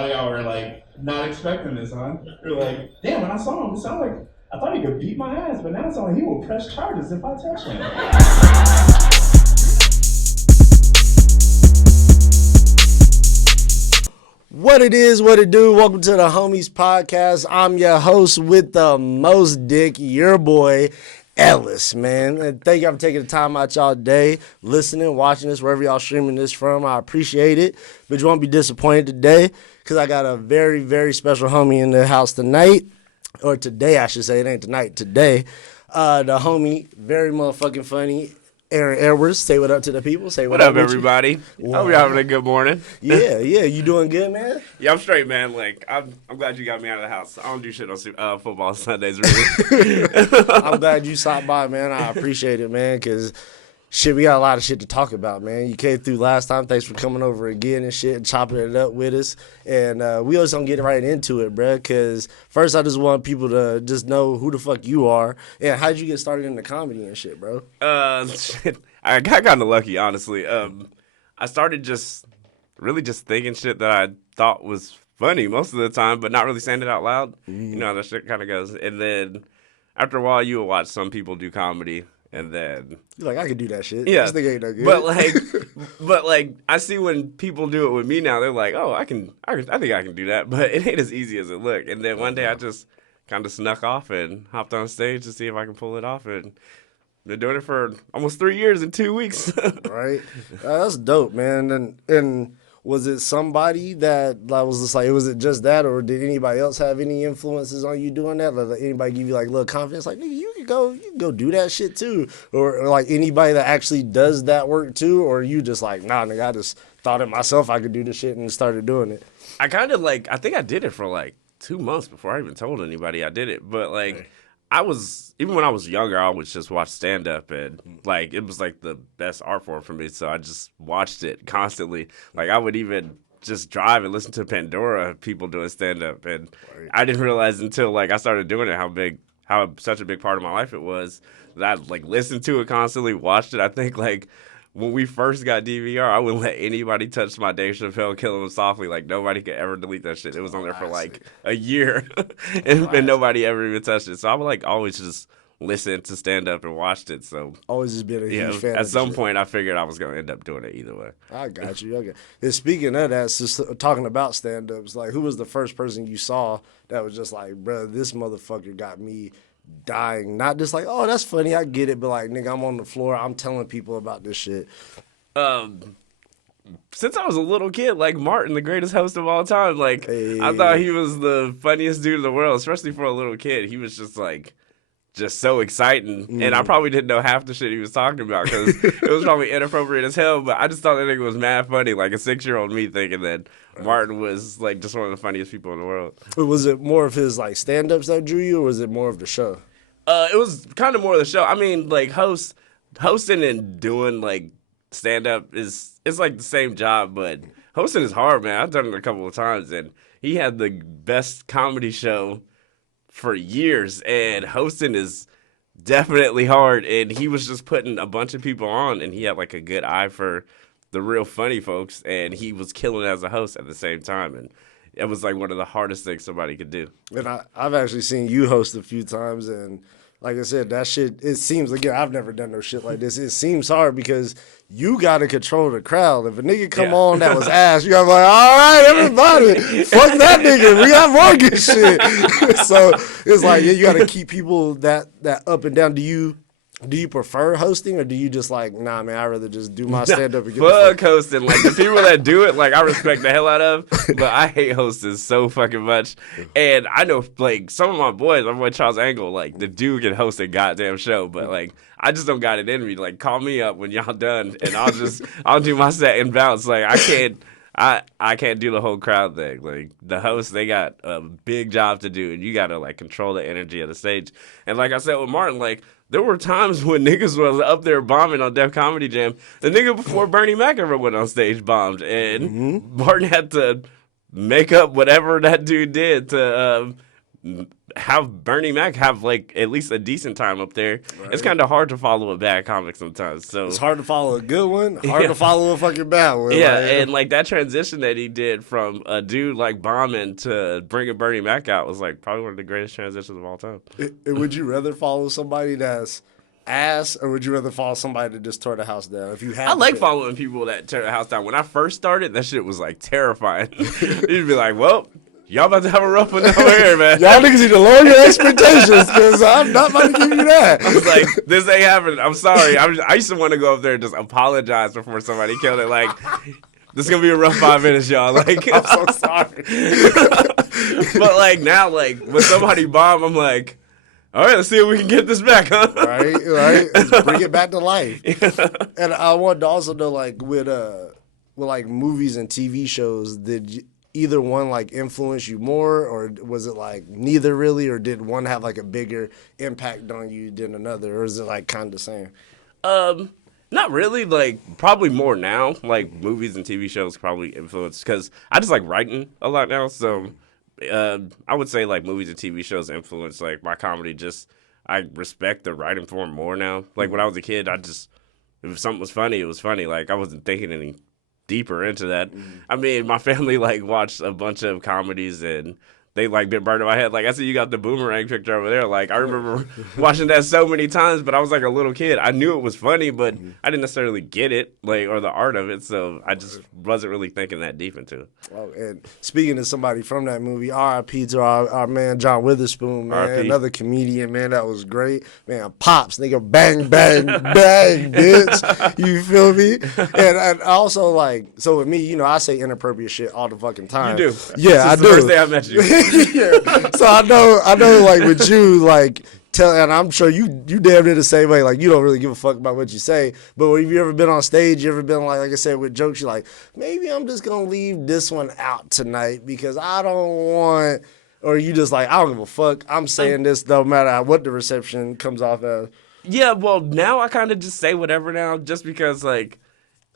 lot of y'all were like not expecting this, huh? You're like, damn, when I saw him, it sounded like I thought he could beat my ass, but now it's like he will press charges if I touch him. What it is, what it do. Welcome to the Homies Podcast. I'm your host with the most dick, your boy, Ellis, man. And thank y'all for taking the time out y'all day, listening, watching this, wherever y'all streaming this from. I appreciate it. But you won't be disappointed today because I got a very, very special homie in the house tonight. Or today, I should say. It ain't tonight, today. The homie, very motherfucking funny, Aaron Edwards. Say what up to the people. Say what up, everybody. Hope you're having a good morning. Yeah. You doing good, man? Yeah, I'm straight, man. Like, I'm glad you got me out of the house. I don't do shit on football Sundays, really. I'm glad you stopped by, man. I appreciate it, man, because shit, we got a lot of shit to talk about, man. You came through last time. Thanks for coming over again and shit and chopping it up with us. And we always gonna get right into it, bruh, because first I just want people to just know who the fuck you are and how'd you get started into comedy and shit, bro? Shit. I got kind of lucky, honestly. I started just thinking shit that I thought was funny most of the time, but not really saying it out loud. You know how that shit kind of goes. And then after a while, you will watch some people do comedy. And then you're like, I can do that shit. Yeah, this thing ain't no good. But like, I see when people do it with me now, they're like, oh, I think I can do that, but it ain't as easy as it looked. And then one day I just kind of snuck off and hopped on stage to see if I can pull it off, and been doing it for almost 3 years in 2 weeks. Right, that's dope, man. And was it somebody that was just like, was it just that, or did anybody else have any influences on you doing that? Like, anybody give you like a little confidence, like, nigga, you can go do that shit too, or like anybody that actually does that work too, or you just like, nah, nigga, I just thought it myself, I could do the shit and started doing it. I kind of I think I did it for like 2 months before I even told anybody I did it, but like. Right. Even when I was younger, I would just watch stand-up, and, like, it was, like, the best art form for me, so I just watched it constantly. Like, I would even just drive and listen to Pandora, people doing stand-up, and I didn't realize until, like, I started doing it how such a big part of my life it was, that I, like, listened to it constantly, watched it. I think, like, when we first got DVR, I wouldn't let anybody touch my Dave Chappelle Kill 'Em Softly. Like, nobody could ever delete that shit. It was on there for, like, a year, and nobody ever even touched it. So I would, like, always just listen to stand-up and watched it. So always just been a huge fan at of some shit. point, I figured I was going to end up doing it either way. I got you. Okay. And speaking of that, just talking about stand-ups, like, who was the first person you saw that was just like, bro, this motherfucker got me dying? Not just like, oh, that's funny, I get it, but like, nigga, I'm on the floor, I'm telling people about this shit. Since I was a little kid, like Martin, the greatest host of all time, like, hey. I thought he was the funniest dude in the world, especially for a little kid. He was just like, just so exciting, and I probably didn't know half the shit he was talking about because it was probably inappropriate as hell, but I just thought that nigga was mad funny, like a 6-year-old me thinking that Martin was like just one of the funniest people in the world. Was it more of his like stand-ups that drew you, or was it more of the show? It was kind of more of the show. I mean, like hosting and doing like stand-up it's like the same job, but hosting is hard, man. I've done it a couple of times, and he had the best comedy show for years, and hosting is definitely hard, and he was just putting a bunch of people on, and he had like a good eye for the real funny folks, and he was killing as a host at the same time, and it was like one of the hardest things somebody could do. And I've actually seen you host a few times, and like I said, that shit, it seems, again, I've never done no shit like this. It seems hard because you got to control the crowd. If a nigga come on that was ass, you got to be like, all right, everybody, fuck that nigga. We got more good shit. So it's like, you got to keep people that up and down. Do you prefer hosting, or do you just like, nah, man, I'd rather just do my stand-up and get fuck hosting. Like, the people that do it, like, I respect the hell out of, but I hate hosting so fucking much. And I know, like, some of my boys, my boy Charles Angle, like, the dude can host a goddamn show, but, like, I just don't got it in me. Like, call me up when y'all done, and I'll do my set and bounce. Like, I can't do the whole crowd thing. Like, the hosts, they got a big job to do, and you got to, like, control the energy of the stage. And like I said with Martin, like, there were times when niggas was up there bombing on Def Comedy Jam. The nigga before Bernie Mac ever went on stage bombed, and Martin had to make up whatever that dude did to have Bernie Mac have like at least a decent time up there. Right. It's kind of hard to follow a bad comic sometimes. So It's hard to follow a good one, hard to follow a fucking bad one. yeah, like, and like that transition that he did from a dude like bombing to bringing Bernie Mac out was like probably one of the greatest transitions of all time. Would you rather follow somebody that's ass, or would you rather follow somebody that just tore the house down? If you had I like to- following people that tear the house down. When I first started, that shit was like terrifying. You'd be like, well, y'all about to have a rough one over here, man. Y'all niggas need to lower your expectations, because I'm not about to give you that. I was like, this ain't happening. I'm sorry. I used to want to go up there and just apologize before somebody killed it. Like, this is going to be a rough 5 minutes, y'all. Like, I'm so sorry. but like now, like when somebody bomb, I'm like, all right, let's see if we can get this back, huh? right. Let's bring it back to life. And I wanted to also know, like, with like movies and TV shows, did either one like influence you more, or was it like neither really, or did one have like a bigger impact on you than another, or is it like kind of the same? Not really. Like probably more now. Like movies and TV shows probably influence because I just like writing a lot now. So I would say like movies and TV shows influence like my comedy. Just I respect the writing form more now. Like when I was a kid, if something was funny, it was funny. Like I wasn't thinking any deeper into that. I mean, my family like watched a bunch of comedies and they like been burned in my head. Like I see you got the Boomerang picture over there. Like I remember watching that so many times, but I was like a little kid. I knew it was funny, but I didn't necessarily get it, like or the art of it. So I just wasn't really thinking that deep into it. Oh, and speaking to somebody from that movie, R.I.P. to our man John Witherspoon, man, R.I.P. another comedian, man, that was great, man. Pops, nigga, bang, bang, bang, bitch. You feel me? And also like, so with me, you know, I say inappropriate shit all the fucking time. You do, yeah, I Since do. the first day I met you. Yeah. So I know, like with you, like and I'm sure you damn near the same way. Like you don't really give a fuck about what you say. But have you ever been on stage? You ever been like I said with jokes? You're like, maybe I'm just gonna leave this one out tonight because I don't want. Or you just like, I don't give a fuck. I'm saying this no matter what the reception comes off as. Yeah, well, now I kind of just say whatever now, just because like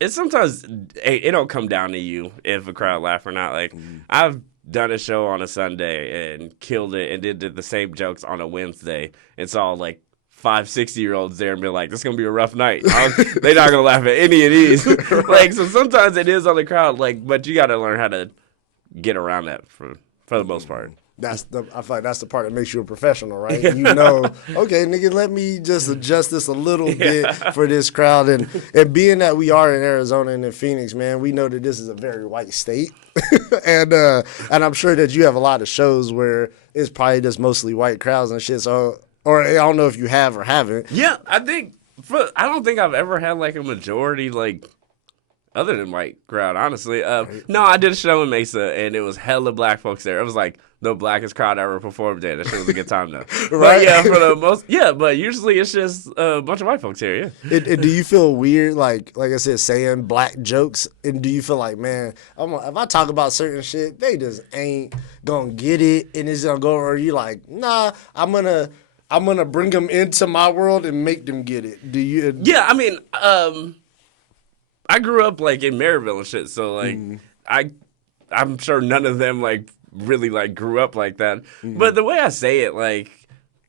it's sometimes it don't come down to you if a crowd laugh or not. Like I've done a show on a Sunday and killed it and did the same jokes on a Wednesday and saw like 60-year-olds there and be like, this is gonna be a rough night. They're not gonna laugh at any of these. Like so sometimes it is on the crowd, like, but you gotta learn how to get around that for the most part. I feel like that's the part that makes you a professional, right? Yeah. You know, okay, nigga, let me just adjust this a little bit for this crowd. And being that we are in Arizona and in Phoenix, man, we know that this is a very white state. and I'm sure that you have a lot of shows where it's probably just mostly white crowds and shit. So, or I don't know if you have or haven't. Yeah, I don't think I've ever had like a majority like other than white crowd, honestly. No, I did a show in Mesa and it was hella black folks there. It was like the blackest crowd I ever performed there. That shit was a good time though. Right? But yeah, for the most, yeah. But usually it's just a bunch of white folks here. Yeah. Do you feel weird, like I said, saying black jokes? And do you feel like, man, if I talk about certain shit, they just ain't gonna get it, and it's gonna go? Or are you like, nah, I'm gonna bring them into my world and make them get it? Do you? Yeah, I mean, I grew up like in Maryville and shit, so like I'm sure none of them like really like grew up like that. But the way I say it, like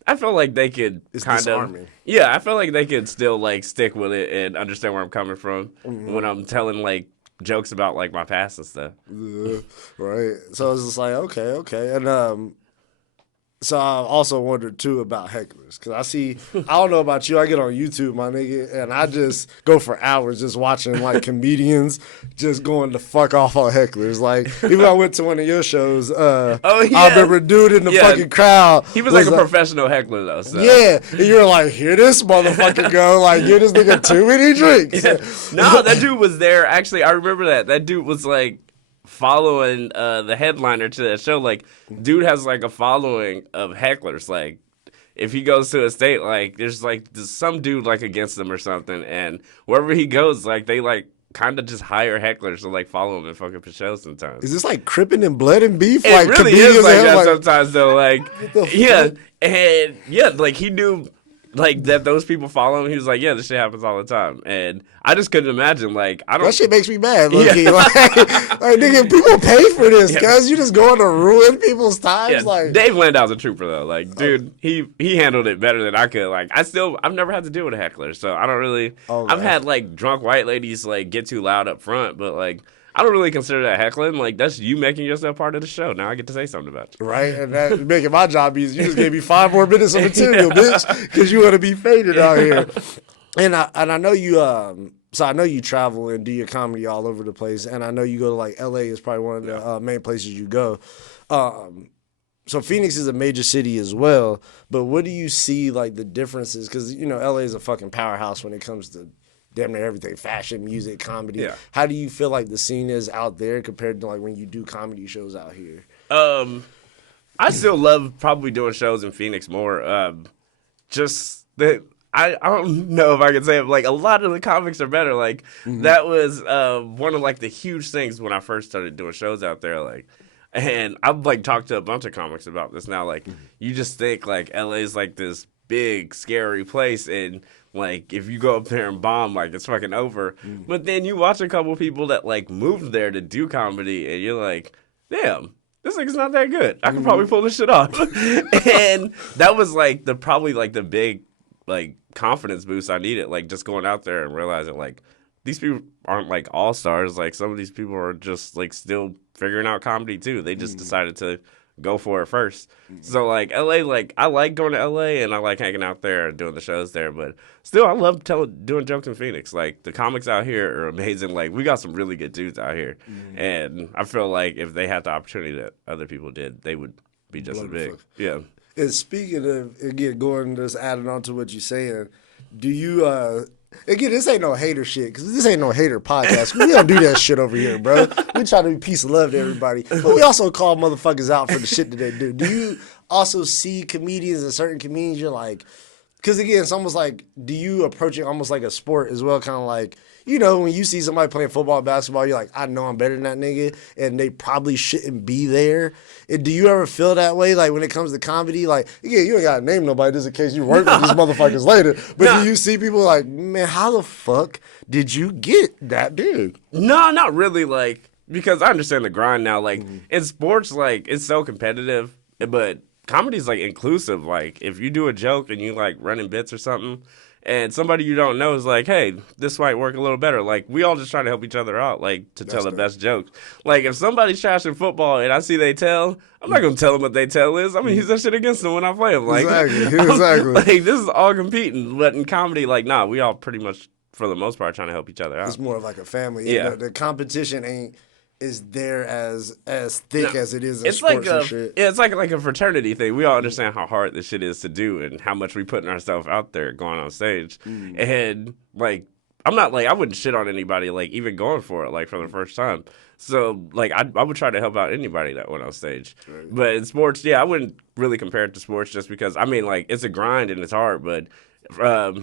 I feel like they could I feel like they could still like stick with it and understand where I'm coming from when I'm telling like jokes about like my past and stuff. Right. So it's just like okay, and so I also wondered too about hecklers, because I don't know about you, I get on YouTube, my nigga, and I just go for hours just watching like comedians just going to fuck off on hecklers. Like even I went to one of your shows, I remember a dude in the fucking crowd. He was like a professional heckler though. So. Yeah, and you're like, here this motherfucker go, like give this nigga too many drinks. Yeah. No, that dude was there. Actually, I remember that. That dude was like following the headliner to that show. Like dude has like a following of hecklers. Like if he goes to a state, like there's some dude like against them or something, and wherever he goes, like they like kind of just hire hecklers to like follow him and fuck up his show sometimes. Is this like Crippin' and Blood and Beef? It like really is like that sometimes though. Like yeah, and yeah, like he knew like that those people follow him. He was like, yeah, this shit happens all the time. And I just couldn't imagine, like, I don't. That shit makes me mad, low-key. Like, nigga, people pay for this, cuz you just going to ruin people's times. Yeah, Like, Dave Landau's a trooper though. Like, dude, he handled it better than I could. Like, I've never had to deal with a heckler, so I don't really. Okay. I've had like drunk white ladies like get too loud up front, but like I don't really consider that heckling. Like, that's you making yourself part of the show. Now I get to say something about you. right? And that making my job easy. You just gave me 5 more minutes of material, bitch, because you want to be faded out here. And I know you. So I know you travel and do your comedy all over the place, and I know you go to like L.A. is probably one of the main places you go. So Phoenix is a major city as well, but what do you see like the differences? Because you know L.A. is a fucking powerhouse when it comes to damn near everything, fashion, music, comedy. Yeah. How do you feel like the scene is out there compared to like when you do comedy shows out here? I still love probably doing shows in Phoenix more. Just that I don't know if I can say it. Like, a lot of the comics are better. Like, that was one of like the huge things when I first started doing shows out there. Like, and I've like talked to a bunch of comics about this now. Like, you just think like LA is like this big scary place, and like if you go up there and bomb, like it's fucking over. But then you watch a couple people that like moved there to do comedy, and you're like, damn, this nigga's not that good. I can probably pull this shit off. And that was like probably the big like confidence boost I needed. Like just going out there and realizing like these people aren't like all stars. Like some of these people are just like still figuring out comedy too. They just decided to go for it first. So like LA, like I like going to LA and I like hanging out there and doing the shows there, but still I love doing jokes in Phoenix. Like the comics out here are amazing. Like we got some really good dudes out here. And I feel like if they had the opportunity that other people did, they would be just as big. Yeah. And speaking of, again, going just adding on to what you're saying, do you, again, this ain't no hater shit, because this ain't no hater podcast. We don't do that shit over here, bro. We try to be peace and love to everybody. But we also call motherfuckers out for the shit that they do. Do you also see comedians and certain comedians, you're like, because again, it's almost like, do you approach it almost like a sport as well? Kind of like, you know, when you see somebody playing football, basketball, you're like, I know I'm better than that nigga, and they probably shouldn't be there. And do you ever feel that way, like when it comes to comedy? Like, again, you ain't gotta name nobody just in case you work with these motherfuckers later. But do you see people like, man, how the fuck did you get that big? No, not really. Like, because I understand the grind now. Like in sports, like it's so competitive, but comedy's like inclusive. Like if you do a joke and you like running bits or something, and somebody you don't know is like, hey, this might work a little better. Like, we all just try to help each other out, like, to tell the best jokes. Like, if somebody's trashing football and I see they tell, I'm not going to tell them what they tell is. I'm going to use that shit against them when I play them. Like, exactly. Like, this is all competing. But in comedy, like, nah, we all pretty much, for the most part, trying to help each other out. It's more of like a family. Yeah. The competition ain't is there as thick as it is in it's sports like and shit. Yeah, it's like a fraternity thing. We all understand how hard this shit is to do and how much we putting ourselves out there going on stage. And like, I'm not like, I wouldn't shit on anybody like even going for it like for the first time. So like, I would try to help out anybody that went on stage. Right. But in sports, yeah, I wouldn't really compare it to sports just because I mean like it's a grind and it's hard, but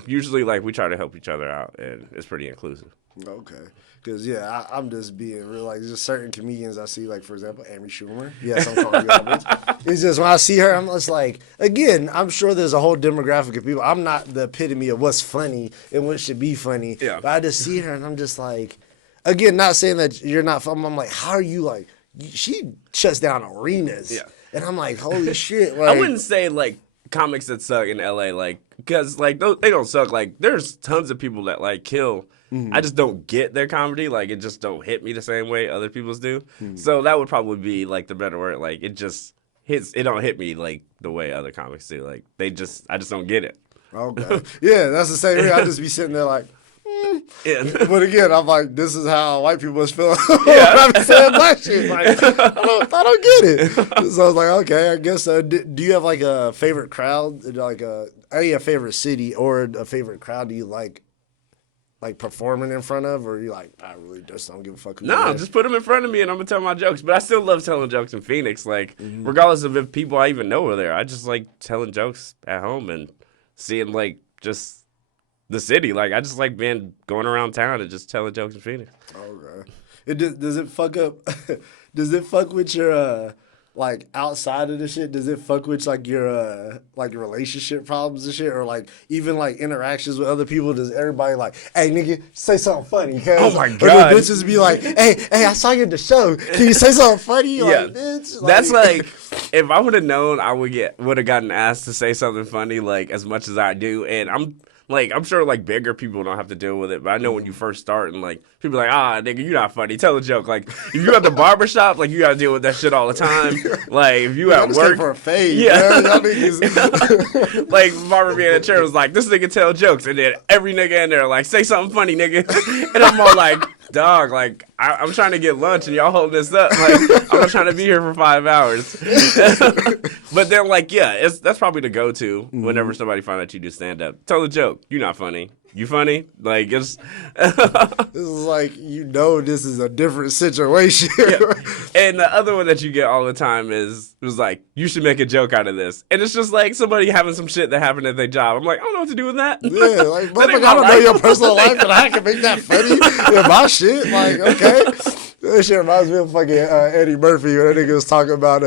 usually like we try to help each other out and it's pretty inclusive. Okay. Because, yeah, I'm just being real. Like, there's certain comedians I see, like, for example, Amy Schumer. Yes, I'm calling you out. It's just when I see her, I'm just like, again, I'm sure there's a whole demographic of people. I'm not the epitome of what's funny and what should be funny. Yeah. But I just see her, and I'm just like, again, not saying that you're not funny. I'm like, how are you, like, she shuts down arenas. Yeah. And I'm like, holy shit. Like, I wouldn't say, like, comics that suck in L.A., like, because, like, they don't suck. Like, there's tons of people that, like, kill. I just don't get their comedy. Like, it just don't hit me the same way other people's do. So that would probably be, like, the better word. Like, it just hits, it don't hit me, like, the way other comics do. Like, I just don't get it. Okay. Yeah, that's the same way. I just be sitting there like, Yeah. But again, I'm like, this is how white people must feel. Yeah. I'm saying black shit. Like, I don't get it. So I was like, okay, I guess so. Do you have, like, a favorite crowd? Like, a favorite city or a favorite crowd do you like performing in front of, or you like, I really just don't give a fuck. No, just put them in front of me and I'm gonna tell my jokes. But I still love telling jokes in Phoenix. Like, regardless of if people I even know are there, I just like telling jokes at home and seeing like just the city. Like, I just like going around town and just telling jokes in Phoenix. Okay. Does it fuck up? Does it fuck with your like outside of the shit, does it fuck with like your relationship problems and shit, or like even like interactions with other people? Does everybody like, hey nigga, say something funny? Oh my Or God. the bitches be like, hey, I saw you at the show. Can you say something funny? Yeah, Like, bitch, that's like if I would have known, I would have gotten asked to say something funny like as much as I do, and I'm sure like bigger people don't have to deal with it, but I know when you first start and like people are like, nigga, you're not funny. Tell a joke. Like if you at the barbershop, like you gotta deal with that shit all the time. Like if you at work for a fade, yeah. Y'all niggas. Like barber being in the chair was like, this nigga tell jokes, and then every nigga in there like say something funny, nigga. And I'm all like, dog, like I'm trying to get lunch and y'all holding this up. Like I'm not trying to be here for 5 hours. But then like that's probably the go-to whenever somebody find out you do stand up. Tell a joke. You're not funny. You funny? Like it's This is like this is a different situation. yeah. And the other one that you get all the time was like, you should make a joke out of this. And it's just like somebody having some shit that happened at their job. I'm like, I don't know what to do with that. Yeah, like motherfucker, I don't know your personal life, and I can make that funny in my shit. Like, okay. That shit reminds me of fucking Eddie Murphy when that nigga was talking about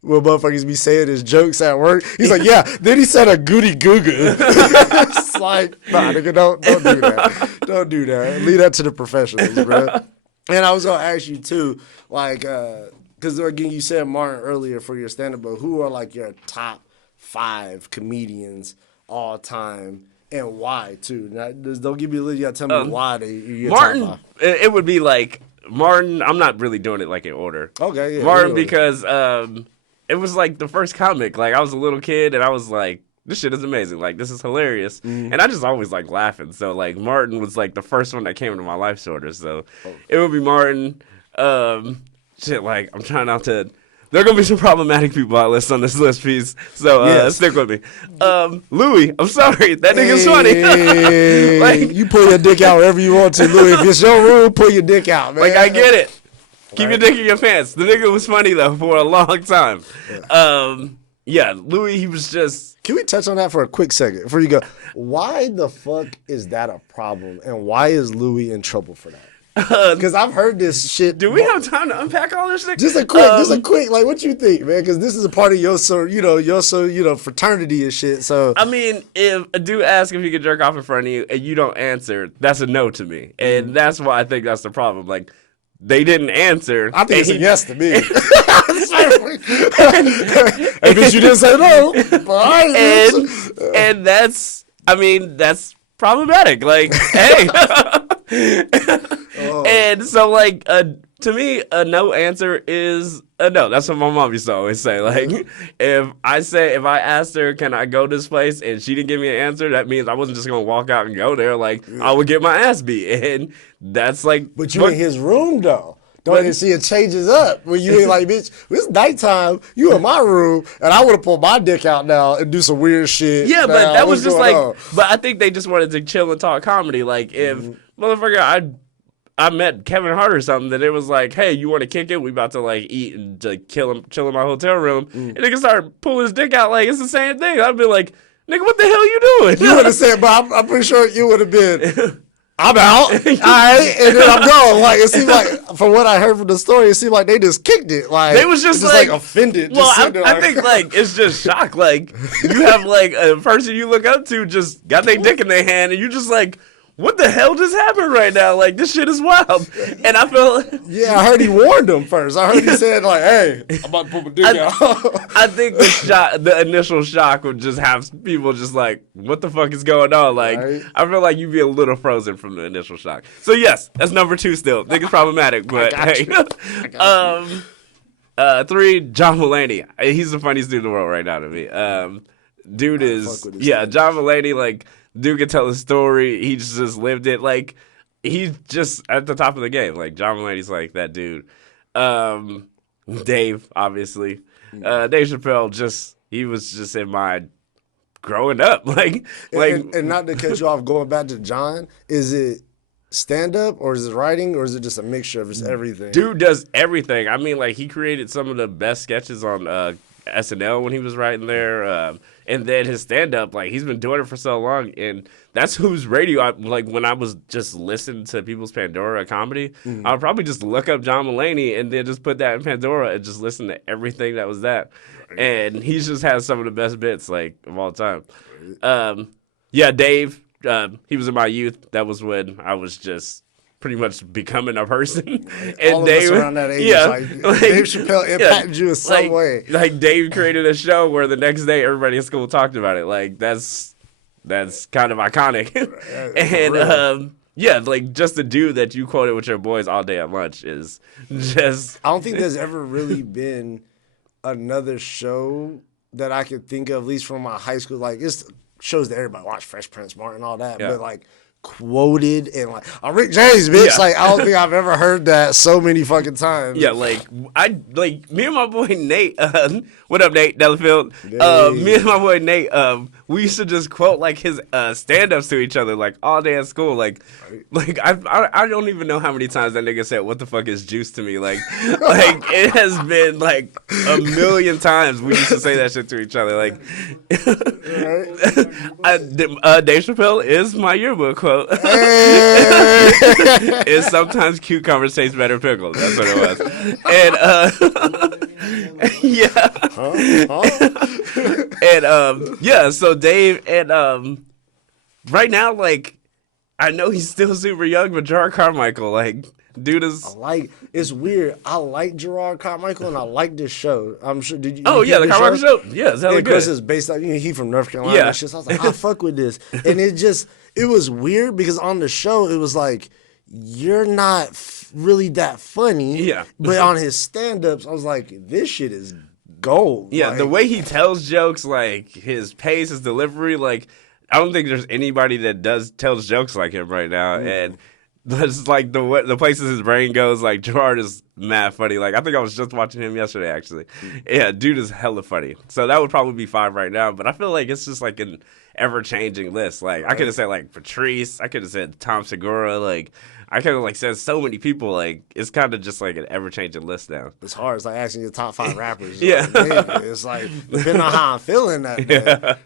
what motherfuckers be saying his jokes at work. He's like, yeah. Then he said a goody goo goo. It's like, nah, nigga, don't do that. Don't do that. Leave that to the professionals, bro. And I was gonna ask you too, like, because again, you said Martin earlier for your stand-up, but who are like your top 5 comedians all time? And why too? Now, don't give me a list. You gotta tell me why you're Martin. top 5. It would be like Martin. I'm not really doing it like in order. Okay, yeah. Martin because it was like the first comic. Like I was a little kid and I was like, this shit is amazing. Like this is hilarious. And I just always like laughing. So like Martin was like the first one that came into my life sort of. So it would be Martin. Shit, like I'm trying not to. There are gonna be some problematic people I list on this list, please. So stick with me. Louis, I'm sorry, that nigga's funny. Like you pull your dick out wherever you want to, Louis. If it's your room, pull your dick out, man. Like I get it. Keep your dick in your pants. The nigga was funny though for a long time. Louis, he was just. Can we touch on that for a quick second before you go? Why the fuck is that a problem, and why is Louis in trouble for that? Because I've heard this shit. Do we have time to unpack all this shit? Just a quick, like, what you think, man? Because this is a part of your fraternity and shit. So I mean, if a dude asks if he can jerk off in front of you and you don't answer, that's a no to me, and that's why I think that's the problem. Like. They didn't answer. I think it's a yes to me. Hey, bitch, you didn't say no. And that's problematic. Like, hey. And so, like, to me, a no answer is a no. That's what my mom used to always say. Like, if I asked her, can I go this place, and she didn't give me an answer, that means I wasn't just going to walk out and go there. Like, I would get my ass beat. And that's like. But you in his room, though. Don't even see it changes up when you ain't like, bitch, it's nighttime, you in my room, and I would have pulled my dick out now and do some weird shit. Yeah, now, but that was just like, on? But I think they just wanted to chill and talk comedy. Like, if, motherfucker, I met Kevin Hart or something, that it was like, hey, you want to kick it? We about to, like, eat and chill in my hotel room. And nigga started pulling his dick out like, it's the same thing. I'd be like, nigga, what the hell you doing? You would have said, but I'm pretty sure you would have been... I'm out. All right, and then I'm going. Like it seemed like, from what I heard from the story, it seemed like they just kicked it. Like they was just like offended. Well, I think like it's just shock. Like you have like a person you look up to just got their dick in their hand, and you just like, what the hell just happened right now? Like this shit is wild. And I felt yeah, I heard he warned them first. I heard he said like, hey, I'm about to pull my dick out. I think the initial shock would just have people just like, what the fuck is going on? Like I feel like you'd be a little frozen from the initial shock. So yes, that's number 2 still. Think it's problematic, but hey. 3, John Mulaney. He's the funniest dude in the world right now to me. Dude is John Mulaney, like dude can tell a story. He just lived it. Like he's just at the top of the game. Like John Mulaney's like that dude. Dave, obviously. Dave Chappelle he was just in my growing up. And not to cut you off, going back to John, is it stand up or is it writing or is it just a mixture of just everything? Dude does everything. I mean, like he created some of the best sketches on SNL when he was writing there, and then his stand up. Like he's been doing it for so long, and that's whose radio. Like when I was just listening to people's Pandora comedy, I would probably just look up John Mulaney and then just put that in Pandora and just listen to everything that was that. And he just has some of the best bits like of all time. Yeah, Dave. He was in my youth. That was when I was just pretty much becoming a person. And all Dave, of us around that age, yeah, like Dave Chappelle impacted you in some way. Like Dave created a show where the next day everybody in school talked about it. Like that's kind of iconic. And yeah, like just the dude that you quoted with your boys all day at lunch is just. I don't think there's ever really been another show that I could think of, at least from my high school. Like it's shows that everybody watch, Fresh Prince, Martin, all that, but like. Quoted and like I'm Rick James, bitch. Yeah. Like I don't think I've ever heard that so many fucking times. Yeah, like me and my boy Nate. What up, Nate Delafield? Me and my boy Nate. We used to just quote like his stand-ups to each other like all day at school. Like I don't even know how many times that nigga said, "What the fuck is juice to me?" Like it has been like a million times we used to say that shit to each other. Like Dave Chappelle is my yearbook quote. It's sometimes cucumbers taste better pickled. That's what it was. And yeah. And yeah, so Dave and right now, like I know he's still super young, but Gerard Carmichael, like dude is it's weird. I like Gerard Carmichael and I like this show. I'm sure did you Oh yeah, the Carmichael show? Yeah, it's hella good. Chris is based on he from North Carolina. Yeah. So I was like, I fuck with this. And it was weird because on the show it was like you're not really that funny. Yeah. But on his stand-ups, I was like, this shit is gold. Yeah, like, the way he tells jokes, like his pace, his delivery, like I don't think there's anybody that tells jokes like him right now. And it's like the places his brain goes, like Gerard is mad funny. Like I think I was just watching him yesterday, actually. Yeah, dude is hella funny. So that would probably be 5 right now. But I feel like it's just like an ever-changing list. Like I could have said like Patrice, I could have said Tom Segura, like I could have like said so many people. Like it's kind of just like an ever-changing list now. It's hard. It's like asking your top 5 rappers. Yeah. Like, it's like depending on how I'm feeling that day.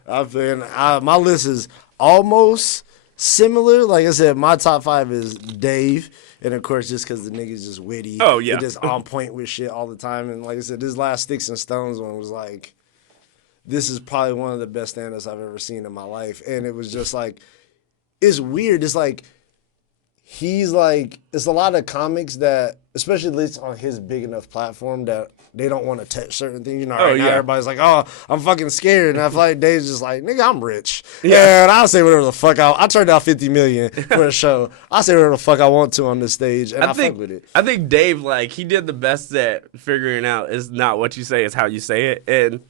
My list is almost similar. Like I said, my top 5 is Dave. And of course, just because the nigga's just witty. Oh, yeah. And just on point with shit all the time. And like I said, this last Sticks and Stones one was like, this is probably one of the best stand-ups I've ever seen in my life. And it was just like, it's weird. It's like, he's like, it's a lot of comics that, especially at least on his big enough platform, that they don't want to touch certain things. You know, now everybody's like, oh, I'm fucking scared. And I feel like Dave's just like, nigga, I'm rich. Yeah, and I'll say whatever the fuck I turned out $50 million for a show. I'll say whatever the fuck I want to on this stage, and I fuck with it. I think Dave, like, he did the best at figuring out is not what you say, it's how you say it. And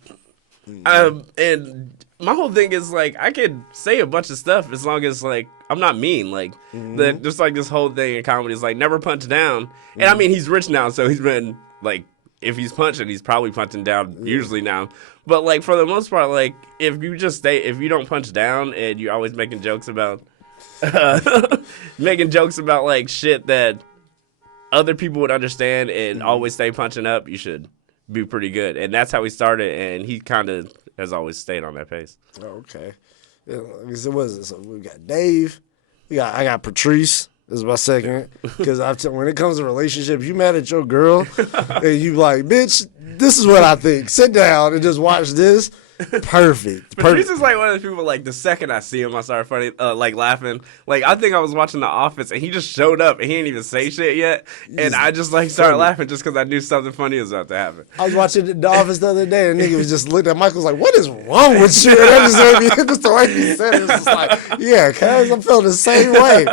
my whole thing is, like, I could say a bunch of stuff as long as, like, I'm not mean. Like, just like this whole thing in comedy is, like, never punch down. And, I mean, he's rich now, so he's been, like, if he's punching, he's probably punching down usually now. But, like, for the most part, like, if you don't punch down and you're always making jokes about, like, shit that other people would understand and always stay punching up, you should be pretty good. And that's how he started, and he kind of has always stayed on that pace. Oh, okay. So we got Dave. I got Patrice. This is my second. Because when it comes to relationships, you mad at your girl, and you like, bitch, this is what I think. Sit down and just watch this. Perfect. Patrice is like one of those people, like, the second I see him, I start like laughing. Like, I think I was watching The Office, and he just showed up, and he didn't even say shit yet. And I just, like, started laughing just because I knew something funny was about to happen. I was watching The Office the other day, and the nigga was just looking at Michael, was like, what is wrong with you? And that just made me, just the way he said it, was just like, yeah, cuz I'm feeling the same way.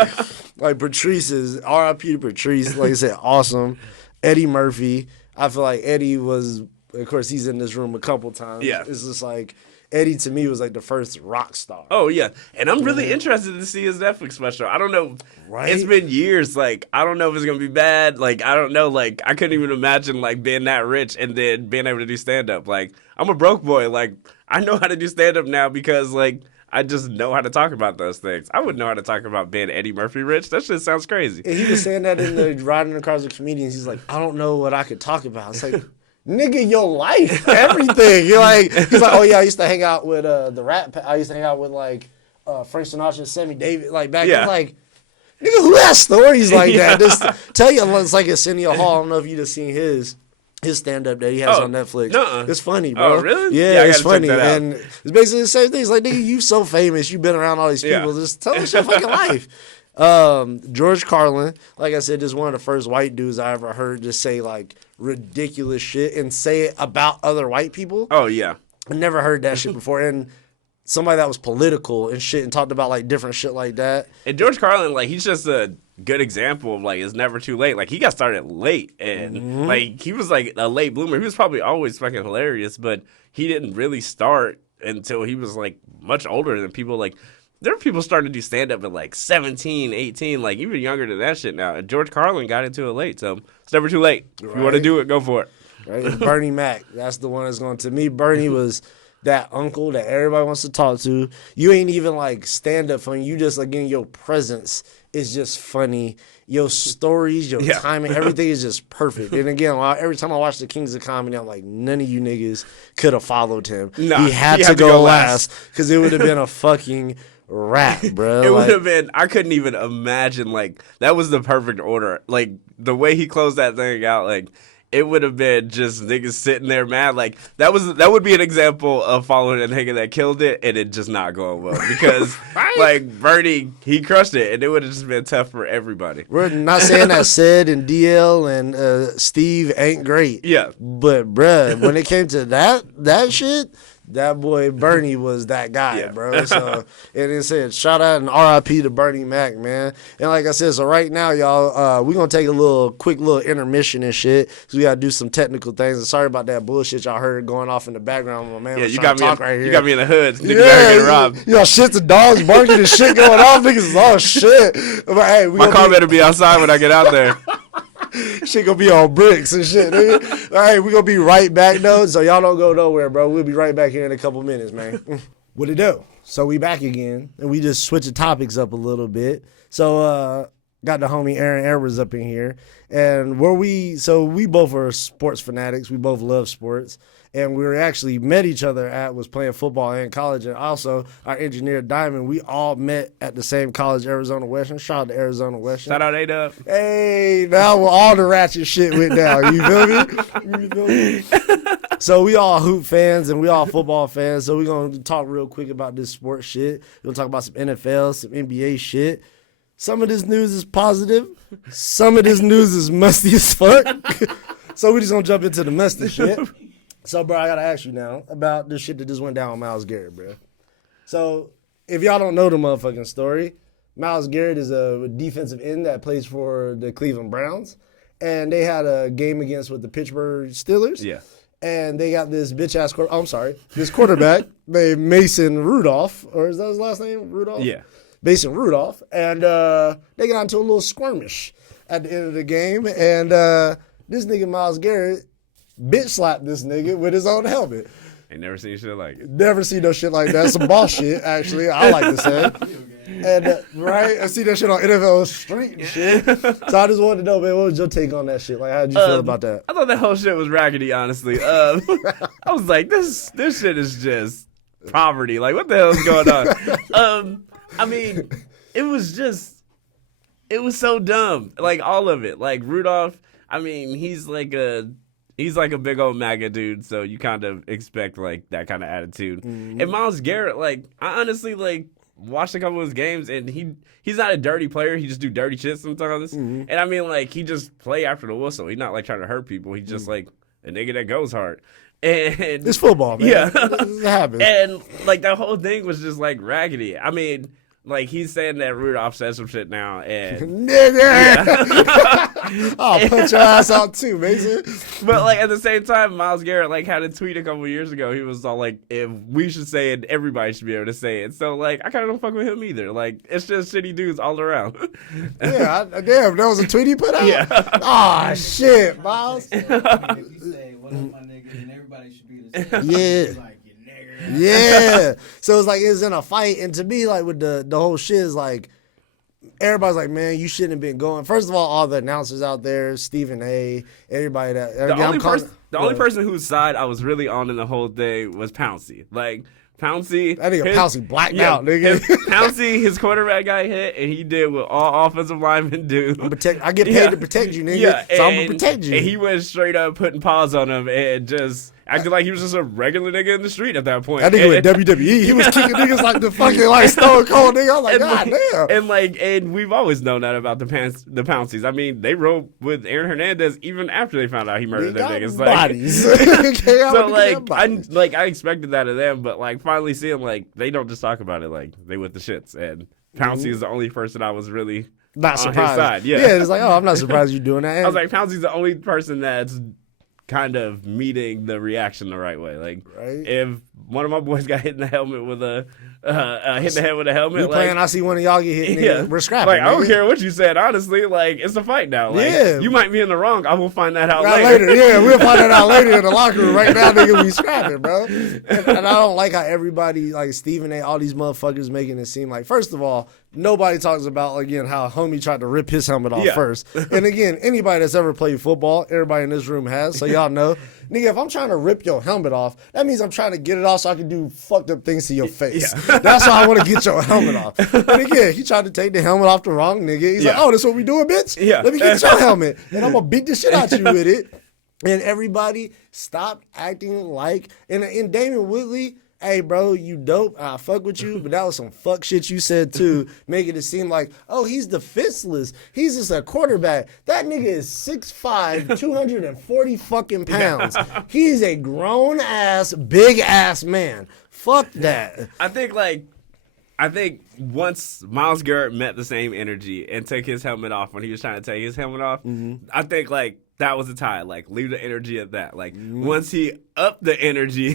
Like, Patrice is, R.I.P. to Patrice, like I said, awesome. Eddie Murphy, I feel like Eddie was, of course, he's in this room a couple times. Yeah. It's just like, Eddie to me was like the first rock star. Oh, yeah. And I'm really interested to see his Netflix special. I don't know. Right? It's been years. Like, I don't know if it's going to be bad. Like, I don't know. Like, I couldn't even imagine, like, being that rich and then being able to do stand-up. Like, I'm a broke boy. Like, I know how to do stand-up now because, like, I just know how to talk about those things. I wouldn't know how to talk about being Eddie Murphy rich. That shit sounds crazy. And he was saying that in the Riding Across the Comedians. He's like, I don't know what I could talk about. It's like, Nigga, your life, everything. You're like, he's like, oh yeah, I used to hang out with I used to hang out with like Frank Sinatra and Sammy Davis, like back then. Like, nigga, who has stories like that? Just tell you, it's like Arsenio Hall. I don't know if you just seen his stand up that he has on Netflix. Nuh-uh. It's funny, bro. Oh, really? Yeah, I it's gotta check funny, that out. and it's basically the same thing. It's like, nigga, you so famous, you've been around all these people. Just tell us your fucking life. George Carlin, like I said, is one of the first white dudes I ever heard just say like ridiculous shit and say it about other white people. Oh yeah, I never heard that shit before. And somebody that was political and shit and talked about like different shit like that. And George Carlin, like, he's just a good example of like it's never too late. Like, he got started late, and like he was like a late bloomer. He was probably always fucking hilarious, but he didn't really start until he was like much older than people. Like, there are people starting to do stand up at like 17, 18, like even younger than that shit now. And George Carlin got into it late, so it's never too late. If you want to do it, go for it. Right? And Bernie Mac, that's the one that's going to me. Bernie was that uncle that everybody wants to talk to. You ain't even like stand up funny. You just, again, your presence is just funny. Your stories, your timing, everything is just perfect. And again, every time I watch the Kings of Comedy, I'm like, none of you niggas could have followed him. Nah, he had to go last because it would have been a fucking rap, bro. It would have been. I couldn't even imagine. Like, that was the perfect order. Like, the way he closed that thing out, like, it would have been just niggas sitting there mad. Like, that would be an example of following a nigga that killed it and it just not going well. Because, like, Bernie, he crushed it, and it would have just been tough for everybody. We're not saying that Sid and DL and Steve ain't great. Yeah. But, bruh, when it came to that shit, that boy Bernie was that guy, bro. So, and it said, shout out and RIP to Bernie Mac, man. And like I said, so right now, y'all, we're going to take a quick little intermission and shit. So we got to do some technical things. And sorry about that bullshit y'all heard going off in the background. My man was trying to talk right here. You got me in the hood. Niggas are getting robbed. You know, shit, the dogs barking and shit going off. Niggas is all shit. But, hey, my car better be outside when I get out there. Shit gonna be on bricks and shit, nigga. All right, we gonna be right back, though, so y'all don't go nowhere, bro. We'll be right back here in a couple minutes, man. What it do? So we back again, and we just switch the topics up a little bit. So, got the homie Aaron Edwards up in here, and we both are sports fanatics. We both love sports. And we were actually met each other was playing football in college. And also, our engineer, Diamond, we all met at the same college, Arizona Western. Shout out to Arizona Western. Shout out A-Dub. Hey, now all the ratchet shit went down. You feel me? So we all hoop fans and we all football fans. So we're going to talk real quick about this sports shit. We're going to talk about some NFL, some NBA shit. Some of this news is positive. Some of this news is musty as fuck. So we're just going to jump into the musty shit. So, bro, I got to ask you now about this shit that just went down with Myles Garrett, bro. So, if y'all don't know the motherfucking story, Myles Garrett is a defensive end that plays for the Cleveland Browns. And they had a game against the Pittsburgh Steelers. Yeah. And they got this bitch-ass this quarterback named Mason Rudolph. Or is that his last name, Rudolph? Yeah. Mason Rudolph. And they got into a little skirmish at the end of the game. And this nigga, Myles Garrett, bitch slapped this nigga with his own helmet. Ain't never seen shit like it. Never seen no shit like that. Some boss shit, actually. I like to say. And right, I see that shit on NFL Street and shit. So I just wanted to know, man, what was your take on that shit? Like, how did you feel about that? I thought that whole shit was raggedy, honestly. I was like, this shit is just poverty. Like, what the hell is going on? I mean, it was so dumb. Like, all of it. Like, Rudolph, I mean, he's like a big old MAGA dude, so you kind of expect, like, that kind of attitude. Mm-hmm. And Myles Garrett, like, I honestly, like, watched a couple of his games, and he's not a dirty player. He just do dirty shit sometimes. Mm-hmm. And, I mean, like, he just play after the whistle. He's not, like, trying to hurt people. He's just, like, a nigga that goes hard. And it's football, man. Yeah. It happens. And, like, that whole thing was just, like, raggedy. I mean, like, he's saying that Rudolph said some shit now, and nigga, I'll punch your ass out too, Mason. But like at the same time, Myles Garrett like had a tweet a couple years ago. He was all like, "If we should say it, everybody should be able to say it." So like, I kind of don't fuck with him either. Like, it's just shitty dudes all around. Yeah, damn, that was a tweet he put out. Yeah. Ah, shit, Myles. You say, "What up, my nigga?" and everybody should be the same. Yeah. Yeah. So it's like it's in a fight, and to me, like with the whole shit is like everybody's like, man, you shouldn't have been going. First of all the announcers out there, Stephen A, everybody that The only person whose side I was really on in the whole thing was Pouncey. Like, Pouncey. That nigga Pouncey blacked out, nigga. Pouncey, his quarterback got hit, and he did what all offensive linemen do. I get paid to protect you, nigga. So I'm going to protect you. And he went straight up putting paws on him and just acted like he was just a regular nigga in the street at that point. That nigga went WWE. He was kicking niggas like the fucking like Stone Cold nigga. I was like, God damn. And we've always known that about the Pounceys. I mean, they rode with Aaron Hernandez even after they found out he murdered them niggas. Bodies. So I expected that of them, but like finally seeing like they don't just talk about it, like they with the shits. And Pouncey is the only person I was really not surprised. On his side. Yeah, it's like, oh, I'm not surprised you're doing that. I was like, Pouncey's the only person that's kind of meeting the reaction the right way. Like, if one of my boys got hit in the helmet with hit in the head with a helmet, we playing, I see one of y'all get hit, nigga, we're scrapping. Like, I don't care what you said, honestly. Like, it's a fight now. Like, you might be in the wrong. I will find that out later. Yeah, we'll find that out later in the locker room. Right now, nigga, we scrapping, bro. And I don't like how everybody, like Stephen A., all these motherfuckers making it seem like, first of all, nobody talks about, again, how homie tried to rip his helmet off first. And again, anybody that's ever played football, everybody in this room has, so y'all know. Nigga, if I'm trying to rip your helmet off, that means I'm trying to get it off so I can do fucked up things to your face. Yeah. That's why I want to get your helmet off. But again, he tried to take the helmet off the wrong nigga. He's like, oh, that's what we doing, bitch? Yeah. Let me get your helmet. And I'm going to beat the shit out you with it. And everybody stopped acting like, and Damon Woodley, hey, bro, you dope. I fuck with you, but that was some fuck shit you said, too, making it seem like, oh, he's defenseless. He's just a quarterback. That nigga is 6'5", 240 fucking pounds. He's a grown-ass, big-ass man. Fuck that. I think once Myles Garrett met the same energy and took his helmet off when he was trying to take his helmet off, I think, like, that was a tie. Like, leave the energy at that. Like, once he upped the energy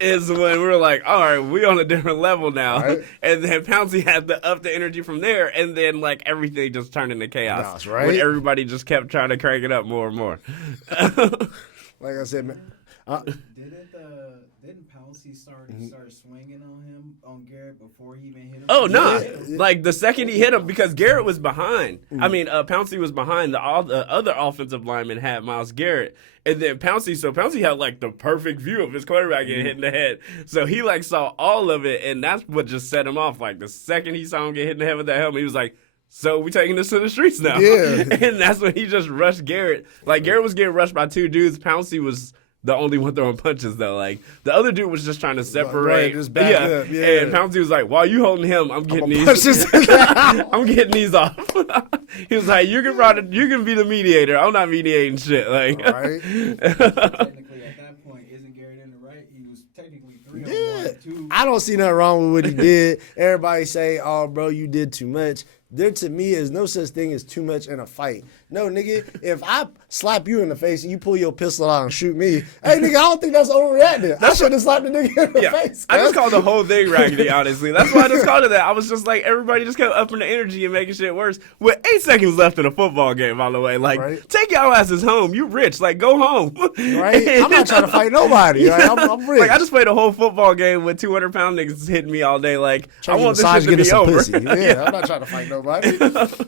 is when we were like, all right, we on a different level now. Right. And then Pouncey had to up the energy from there, and then, like, everything just turned into chaos. Right? When everybody just kept trying to crank it up more and more. Like I said, man. Didn't Pouncey start swinging on Garrett before he even hit him? Oh, no. Like, the second he hit him, because Garrett was behind. I mean, Pouncey was behind. All the other offensive linemen had Myles Garrett. And then Pouncey had, like, the perfect view of his quarterback getting hit in the head. So he, like, saw all of it, and that's what just set him off. Like, the second he saw him get hit in the head with that helmet, he was like, so we taking this to the streets now. Yeah. And that's when he just rushed Garrett. Like, Garrett was getting rushed by two dudes. Pouncey was the only one throwing punches, though. Like, the other dude was just trying to separate. Just back up. And Pouncey was like, while you holding him, I'm getting these. I'm getting these off. He was like, you can be the mediator. I'm not mediating shit. Like, right. Technically, at that point, isn't Garrett in the right? He was technically 3-on-1. I don't see nothing wrong with what he did. Everybody say, oh, bro, you did too much. There, to me, is no such thing as too much in a fight. No, nigga, if I slap you in the face and you pull your pistol out and shoot me, hey, nigga, I don't think that's overreacting. I should have slapped the nigga in the face. I just called the whole thing raggedy, honestly. That's why I just called it that. I was just like, everybody just kept upping the energy and making shit worse. With 8 seconds left in a football game, by the way. Like, take y'all asses home. You rich. Like, go home. Right? I'm not trying to fight nobody. Right? I'm rich. Like, I just played a whole football game with 200-pound niggas hitting me all day. Like, I want this shit to be over. Yeah, I'm not trying to fight nobody.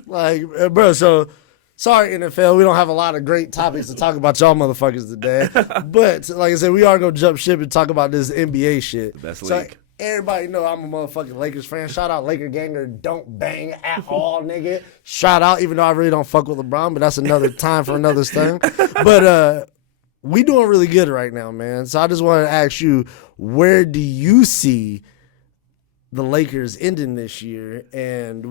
Like, bro, so... Sorry, NFL, we don't have a lot of great topics to talk about y'all motherfuckers today. But, like I said, we are going to jump ship and talk about this NBA shit. Best so league. Everybody know I'm a motherfucking Lakers fan. Shout out Laker Ganger. Don't bang at all, nigga. Shout out, even though I really don't fuck with LeBron, but that's another time for another thing. But we doing really good right now, man. So I just wanted to ask you, where do you see the Lakers ending this year, and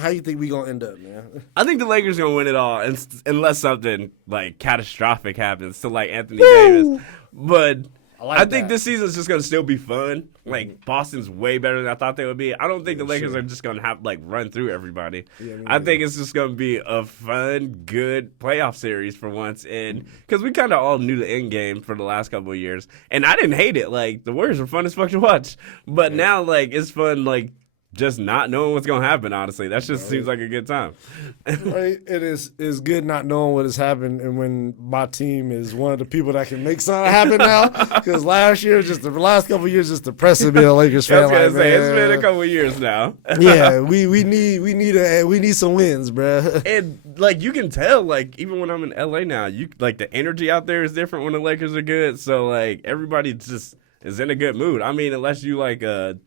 how you think we gonna end up, man? I think the Lakers gonna win it all, unless something like catastrophic happens to like Anthony Davis. But I think this season's just gonna still be fun. Like, Boston's way better than I thought they would be. I don't think the Lakers are just gonna have like run through everybody. I think it's just gonna be a fun, good playoff series for once, and because we kind of all knew the end game for the last couple of years, and I didn't hate it. Like, the Warriors were fun as fuck to watch, but now like it's fun like just not knowing what's gonna happen. Honestly, that just seems like a good time. Right? It's good not knowing what has happened, and when my team is one of the people that can make something happen now. Because last couple of years, just depressing being a Lakers I fan. was gonna Like, say it's man, been a couple of years now. yeah, we need some wins, bro. And like you can tell, like even when I'm in LA now, you like the energy out there is different when the Lakers are good. So like everybody just is in a good mood. I mean, unless you like a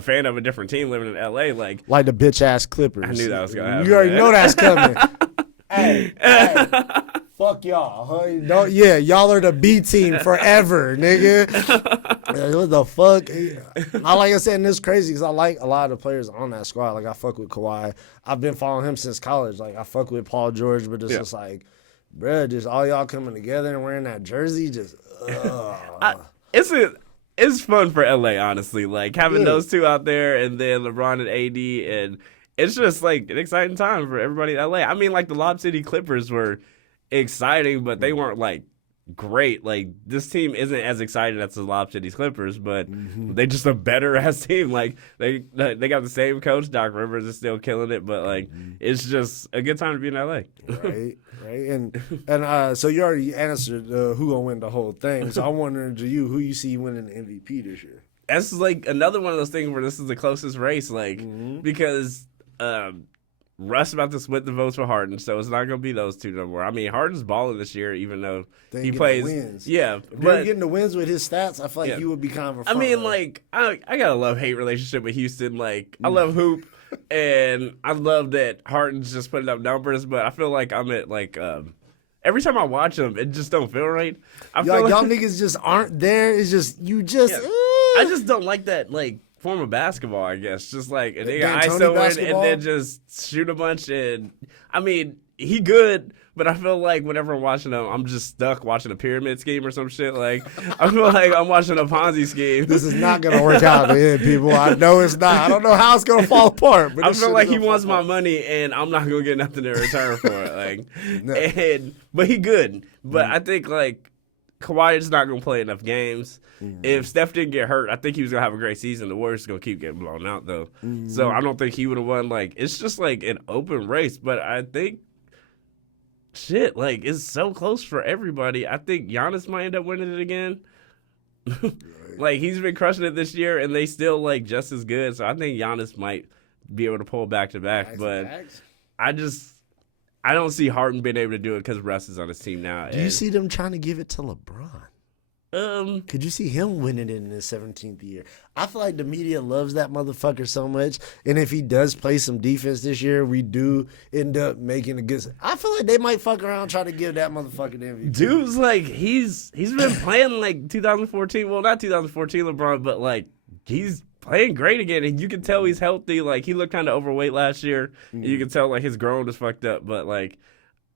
fan of a different team living in LA, like the bitch ass Clippers. I knew that was gonna happen. You already man. know that's coming. hey, fuck y'all. Huh? Don't, y'all are the B team forever, nigga. What the fuck? Like I said, and it's crazy because I like a lot of the players on that squad. Like I fuck with Kawhi. I've been following him since college. Like I fuck with Paul George, but it's just like, bruh, just all y'all coming together and wearing that jersey, just. It's fun for LA, honestly. Like having those two out there, and then LeBron and AD, and it's just like an exciting time for everybody in LA. I mean, like the Lob City Clippers were exciting, but they weren't like great. Like this team isn't as excited as the Lob City Clippers, but they just a better ass team. Like they got the same coach. Doc Rivers is still killing it, but like it's just a good time to be in LA. Right. And so you already answered who gonna win the whole thing. So I'm wondering to you, who you see winning the MVP this year? That's like another one of those things where this is the closest race, like because Russ about to split the votes for Harden, so it's not gonna be those two no more. I mean, Harden's balling this year, even though he plays. Wins. Yeah, but getting the wins with his stats, I feel like you would be kind of a front runner. like I got a love-hate relationship with Houston. Like I love hoop, and I love that Harden's just putting up numbers, but I feel like I'm at like every time I watch him, it just don't feel right. I feel like y'all niggas just aren't there. It's just I just don't like that like form of basketball, I guess. Just like a nigga D'Antoni ISO in basketball? and then just shoot a bunch. And I mean, he good, but I feel like whenever I'm watching him, I'm just stuck watching a pyramid scheme or some shit. Like I feel like I'm watching a Ponzi scheme. This is not gonna work out in the end, people. I know it's not. I don't know how it's gonna fall apart. But I feel like he wants my money, and I'm not gonna get nothing in return for it. Like, but he good. But I think like Kawhi is not gonna play enough games. If Steph didn't get hurt, I think he was gonna have a great season. The Warriors gonna keep getting blown out though, so I don't think he would have won. Like it's just like an open race, but I think shit like it's so close for everybody. I think Giannis might end up winning it again. Like he's been crushing it this year, and they still like just as good. So I think Giannis might be able to pull back to back, but I don't see Harden being able to do it because Russ is on his team now. Do you see them trying to give it to LeBron? Could you see him winning it in his 17th year? I feel like the media loves that motherfucker so much, and if he does play some defense this year, we do end up making a good. I feel like they might fuck around trying to give that motherfucker the MVP. Dude's like he's been playing like 2014. Well, not 2014 LeBron, but like he's playing great again, and you can tell he's healthy. Like he looked kind of overweight last year. And you can tell like his groin is fucked up, but like.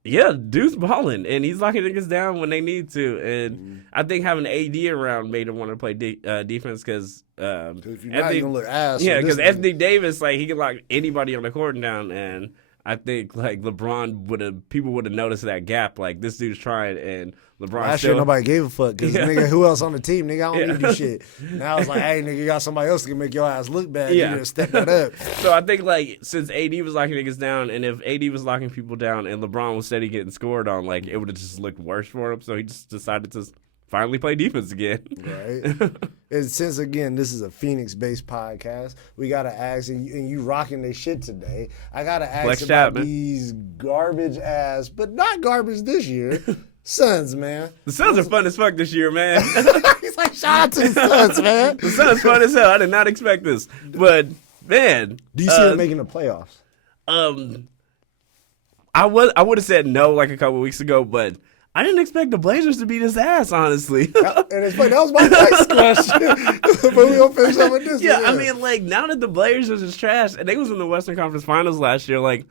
Yeah, dude's balling, and he's locking niggas down when they need to. And I think having AD around made him want to play defense because if you're not, you're gonna look ass. Yeah, because Anthony Davis, like he can lock anybody on the court down, and I think like people would have noticed that gap. Like this dude's trying, and LeBron. Last year nobody gave a fuck because nigga, who else on the team? Nigga, I don't need to do shit. Now it's like, hey, nigga, you got somebody else that can make your ass look bad. You need to step that up. So I think like since AD was locking niggas down, and if AD was locking people down, and LeBron was steady getting scored on, like it would have just looked worse for him. So he just decided to finally play defense again. Right. And since again this is a Phoenix-based podcast, we gotta ask, and you rocking this shit today. I gotta ask about these garbage ass, but not garbage this year. Suns, man. The Suns are fun as fuck this year, man. He's like, shout out to the Suns, man. The Suns fun as hell. I did not expect this, but man, do you see them making the playoffs? I would have said no like a couple weeks ago, but I didn't expect the Blazers to beat his ass, honestly. And it's funny, that was my next question. But we gonna finish up with this. Yeah, I mean, like now that the Blazers is trash, and they was in the Western Conference Finals last year, like.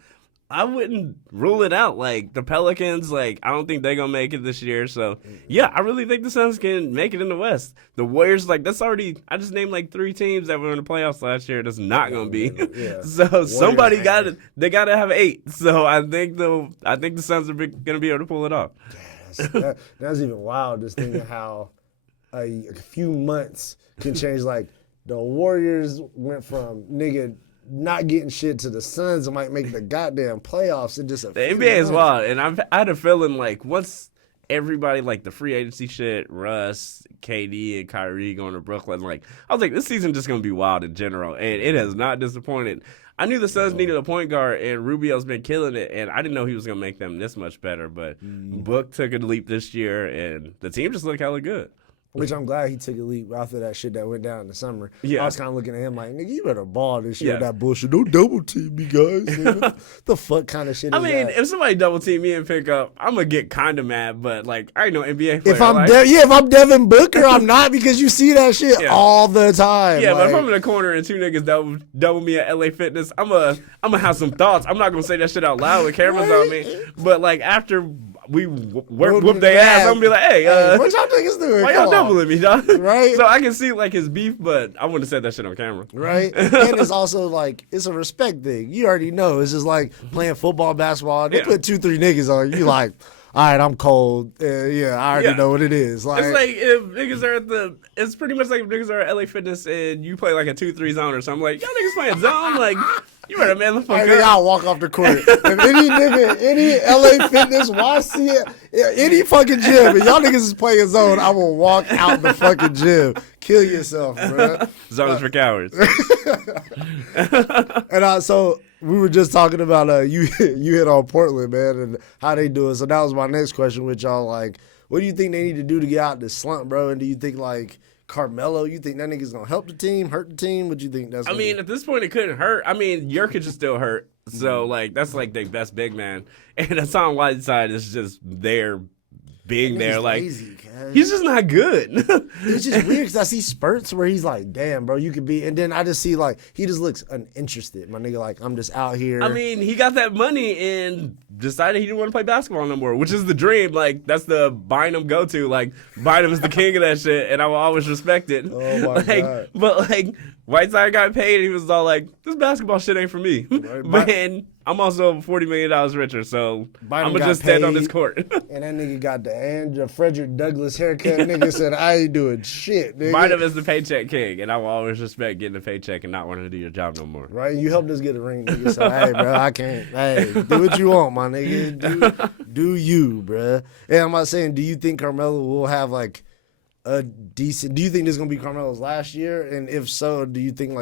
I wouldn't rule it out. Like, the Pelicans, like, I don't think they're going to make it this year. So, yeah, I really think the Suns can make it in the West. The Warriors, like, that's already – I just named, like, 3 teams that were in the playoffs last year that's not going to be. Yeah. So, Warriors, somebody got it. They got to have 8. So, I think the Suns are going to be able to pull it off. That's even wild, just thinking how a few months can change, like, the Warriors went from nigga not getting shit to the Suns might make the goddamn playoffs in just a The few NBA is months. wild, and I had a feeling like once everybody like the free agency shit, Russ, KD, and Kyrie going to Brooklyn, like I was like, this season just gonna be wild in general, and it has not disappointed. I knew the Suns needed a point guard, and Rubio's been killing it, and I didn't know he was gonna make them this much better. But Book took a leap this year, and the team just looked hella good. Which I'm glad he took a leap after that shit that went down in the summer. Yeah. I was kind of looking at him like, nigga, you better ball this year Yeah. with that bullshit. Don't double team me, guys. Nigga. What the fuck kind of shit I is mean, that? if somebody double team me and pick up, I'm gonna get kind of mad, but like I ain't no NBA player. If I'm like, if I'm Devin Booker, I'm not because you see that shit Yeah. all the time. yeah, but if like, I'm in the corner and two niggas double me at LA Fitness, I'm gonna have some thoughts. I'm not gonna say that shit out loud with cameras on me, but like after we whoop their ass, I'm gonna be like, hey, what y'all niggas doing? why Come y'all on. doubling me, dog? Right. So I can see like his beef, but I wouldn't have said that shit on camera. Right? And it's also like, it's a respect thing. You already know. It's just like playing football, basketball. They Yeah. put 2-3 niggas on you. Like, all right, I'm cold. Yeah, I already Yeah. know what it is. Like, It's like if niggas are it's pretty much like if niggas are at LA Fitness and you play like a 2-3 zone or something. Like, y'all niggas playing zone? Like, you better man the fuck I think up. I'll walk off the court. If any nigga, any LA Fitness, YC, any fucking gym, and y'all niggas is playing zone, I will walk out the fucking gym. Kill yourself, bro. Zones for cowards. And so we were just talking about you hit on Portland, man, and how they do it. So that was my next question with y'all. Like, what do you think they need to do to get out this slump, bro? And do you think like Carmelo, you think that nigga's gonna help the team, hurt the team? What do you think that's I gonna mean, be? at this point, it couldn't hurt. I mean, Jurkic is still hurt. Mm-hmm. So, like, that's like their best big man. And Hassan Whiteside is just there being there. Nigga's Like, lazy, cuz. he's just not good. It's just weird because I see spurts where he's like, damn, bro, you could be. And then I just see, like, he just looks uninterested. My nigga, like, I'm just out here. I mean, he got that money and decided he didn't want to play basketball no more, which is the dream. Like, that's the Bynum go-to. Like, Bynum is the king of that shit, and I will always respect it. Oh, my like, God. But, like, Whiteside got paid, and he was all like, this basketball shit ain't for me. Right. Man, I'm also $40 million richer, so Bynum I'm going to got just stand on paid. this court. And that nigga got the Frederick Douglass haircut. Nigga said, I ain't doing shit, nigga. Bynum is the paycheck king, and I will always respect getting a paycheck and not wanting to do your job no more. Right? You helped us get a ring, nigga. So, hey, bro, I can't. Hey, do what you want, my nigga. Do you, bro. And I'm not saying, do you think Carmelo will have, like, a decent... Do you think this is going to be Carmelo's last year? And if so, do you think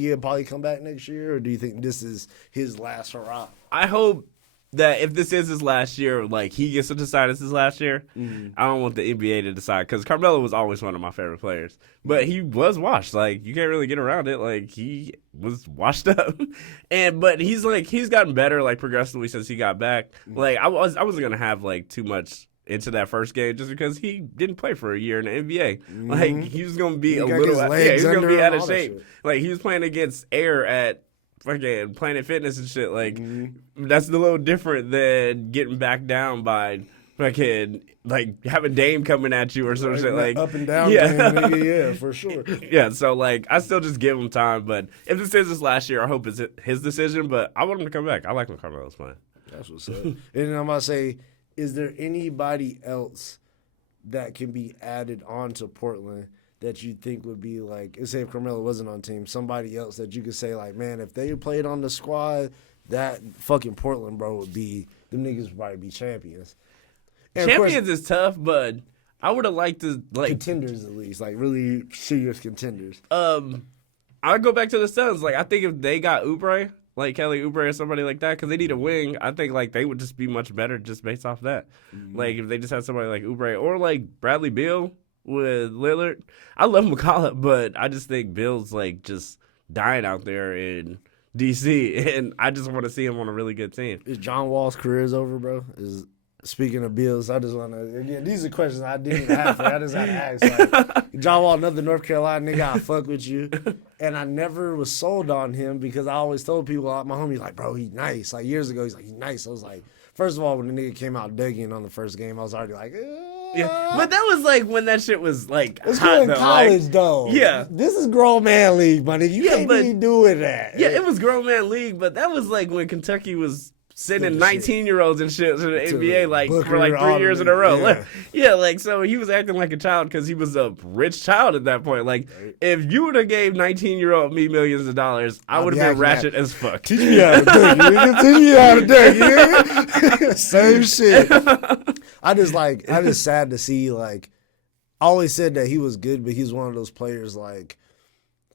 he'll probably come back next year? Or do you think this is his last hurrah? I hope that if this is his last year, like, he gets to decide it's his last year. I don't want the NBA to decide, because Carmelo was always one of my favorite players. But he was washed. Like, you can't really get around it. Like, he was washed up. But he's gotten better, like, progressively since he got back. Like, I wasn't going to have, like, too much into that first game just because he didn't play for a year in the NBA. Like, he was going to be He got his legs he's going to under be him, out of all that shape. shit. Like, he was playing against Air at fucking Planet Fitness and shit. Like, that's a little different than getting back down by fucking, like, having Dame coming at you or some shit. Like, up and down, yeah. thing, nigga, yeah, for sure. Yeah, so, like, I still just give him time. But if this is his last year, I hope it's his decision. But I want him to come back. I like when Carmelo's playing. That's what's up. And then I'm going to say, is there anybody else that can be added onto Portland that you think would be like, let's say if Carmelo wasn't on team, somebody else that you could say like, man, if they played on the squad, that fucking Portland, bro, would be, them niggas would probably be champions. And of course, Champions is tough, but I would have liked to, like, contenders at least, like really serious contenders. I'd go back to the Suns. Like, I think if they got Oubre, like Kelly Oubre or somebody like that, because they need a wing, I think, like, they would just be much better just based off that. Like, if they just had somebody like Oubre or, like, Bradley Beal with Lillard. I love McCollum, but I just think Bill's, like, just dying out there in D.C., and I just want to see him on a really good team. Is John Wall's career is over, bro? Speaking of Bills, I just want to, again, these are questions I didn't even have for you. I just had to ask. Like, John Wall, another North Carolina nigga, I fuck with you. And I never was sold on him because I always told people, like, my homie's like, bro, he's nice. Like, years ago, he's like, he's nice. I was like, first of all, when the nigga came out digging on the first game, I was already like, Yeah, but that was, like, when that shit was, like, it's hot, still in though. college, Like, though. yeah. This is grown man league, my nigga. You Yeah, can't but- be doing that. yeah, it was grown man league, but that was, like, when Kentucky was sending 19-year-olds and shit to the NBA like Booker, for like 3 years in a row. yeah. Like so he was acting like a child because he was a rich child at that point. Like if you would have gave 19-year-old me millions of dollars, I would have been ratchet as fuck. Teach me how to dunk, nigga. Teach me how to dunk, nigga. Same shit. I just sad to see, like, I always said that he was good, but he's one of those players like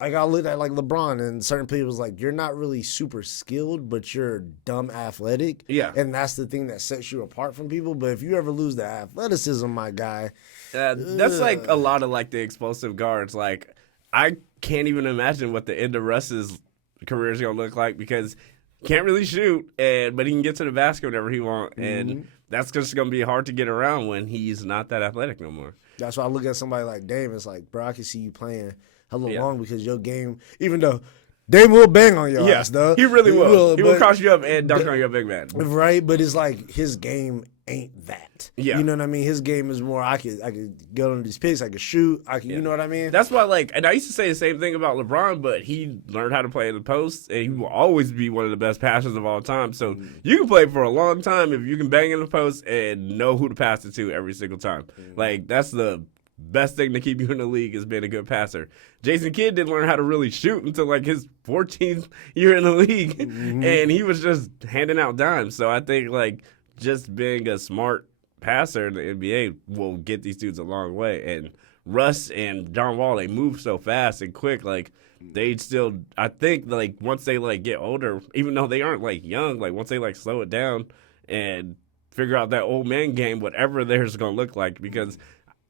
I looked at like LeBron, and certain people was like, you're not really super skilled, but you're dumb athletic. Yeah. And that's the thing that sets you apart from people. But if you ever lose the athleticism, my guy. That's like a lot of like the explosive guards. Like I can't even imagine what the end of Russ's career is going to look like because he can't really shoot, but he can get to the basket whenever he wants. And that's just going to be hard to get around when he's not that athletic no more. That's why I look at somebody like Dame. It's like, bro, I can see you playing hella long because your game, even though Dame will bang on your ass, though. He really will. He will cross you up and dunk on your big man. Right, but it's like his game ain't that. Yeah. You know what I mean? His game is more, I could go on these picks, I could shoot, you know what I mean? That's why, like, and I used to say the same thing about LeBron, but he learned how to play in the post, and he will always be one of the best passers of all time. So you can play for a long time if you can bang in the post and know who to pass it to every single time. Like, that's the best thing to keep you in the league is being a good passer. Jason Kidd didn't learn how to really shoot until like his 14th year in the league, and he was just handing out dimes. So I think like just being a smart passer in the NBA will get these dudes a long way. And Russ and John Wall, they move so fast and quick. Like they still, I think like once they like get older, even though they aren't like young, like once they like slow it down and figure out that old man game, whatever theirs is gonna look like, because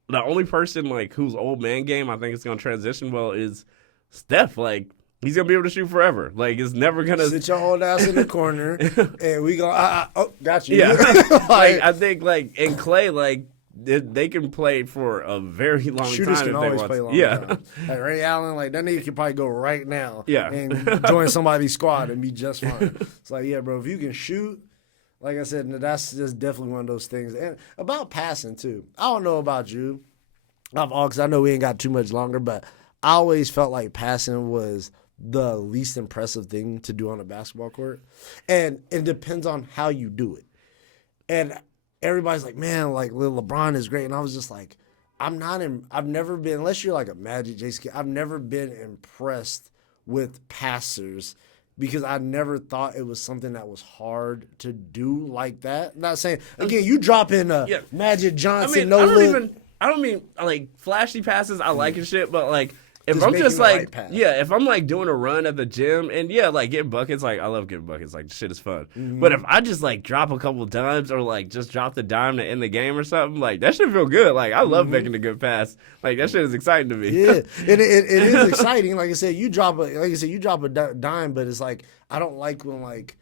the only person like whose old man game I think is gonna transition well is Steph. Like he's gonna be able to shoot forever. Like it's never gonna sit your old ass in the corner and we go. Got you. Yeah, like I think like in Clay, like they can play for a very long shooters time. Can if they always want. play long time. Like Ray Allen, like that nigga can probably go right now. Yeah. And join somebody's squad and be just fine. It's like, yeah, bro, if you can shoot. Like I said, that's just definitely one of those things. And about passing, too. I don't know about you, because I know we ain't got too much longer, but I always felt like passing was the least impressive thing to do on a basketball court. And it depends on how you do it. And everybody's like, man, like LeBron is great. And I was just like, I've never been, unless you're like a Magic, Jason, I've never been impressed with passers because I never thought it was something that was hard to do like that. I'm not saying, again, you drop in a Magic Johnson, I don't mean like flashy passes. I like and shit, but like if Just I'm making just the like right pass. if I'm like doing a run at the gym and like getting buckets, like I love getting buckets, like shit is fun. But if I just like drop a couple dimes or like just drop the dime to end the game or something, like that should feel good. Like I love making a good pass. Like that shit is exciting to me. Yeah, and it is exciting. Like I said, you drop a dime, but it's like I don't like when like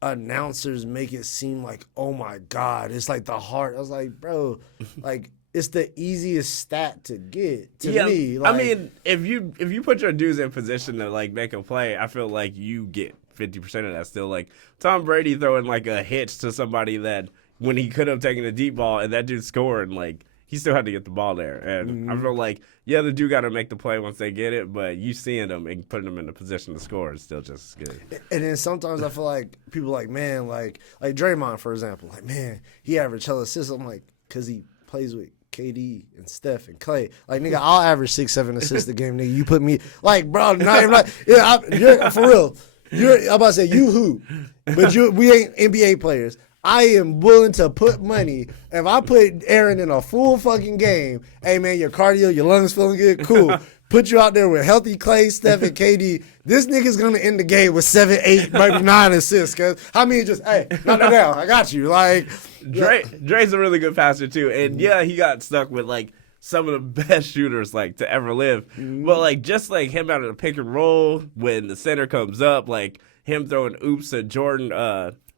announcers make it seem like, oh my God, it's like the heart. I was like, bro, like it's the easiest stat to get to me. Like, I mean, if you put your dudes in position to like make a play, I feel like you get 50% of that still. Like Tom Brady throwing like a hitch to somebody that when he could have taken a deep ball and that dude scored, like he still had to get the ball there. And I feel like, the dude got to make the play once they get it, but you seeing them and putting them in a position to score is still just as good. And then sometimes I feel like people like, man, like Draymond, for example, like, man, he averaged hella assists. I'm like, because he plays with KD and Steph and Clay. Like, nigga, I'll average 6-7 assists a game, nigga. You put me, like, bro, not even like, you're for real. I'm about to say, you who? But we ain't NBA players. I am willing to put money. If I put Aaron in a full fucking game, hey, man, your cardio, your lungs feeling good, cool. Put you out there with healthy Clay, Steph, and KD. This nigga's going to end the game with 7, 8, maybe 9 assists. Cause how many just, hey, knock that down. I got you. Like, Dre's a really good passer, too. And, he got stuck with, like, some of the best shooters, like, to ever live. But, like, just, like, him out of the pick and roll when the center comes up, like, him throwing oops at Jordan,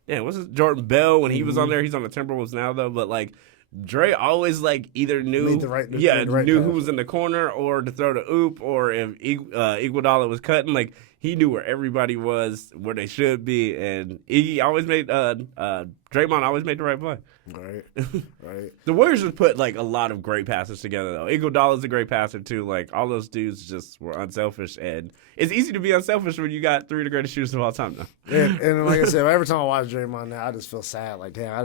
what's his Jordan Bell when he was on there? He's on the Timberwolves now though, but like Dre always like either knew knew who was in the corner or to throw the oop or if Iguodala was cutting. Like he knew where everybody was, where they should be, and he always made Draymond always made the right play. Right, right. The Warriors just put like a lot of great passes together though. Iguodala's a great passer too. Like all those dudes just were unselfish, and it's easy to be unselfish when you got 3 of the greatest shooters of all time now. And like I said, every time I watch Draymond now, I just feel sad. Like, damn, I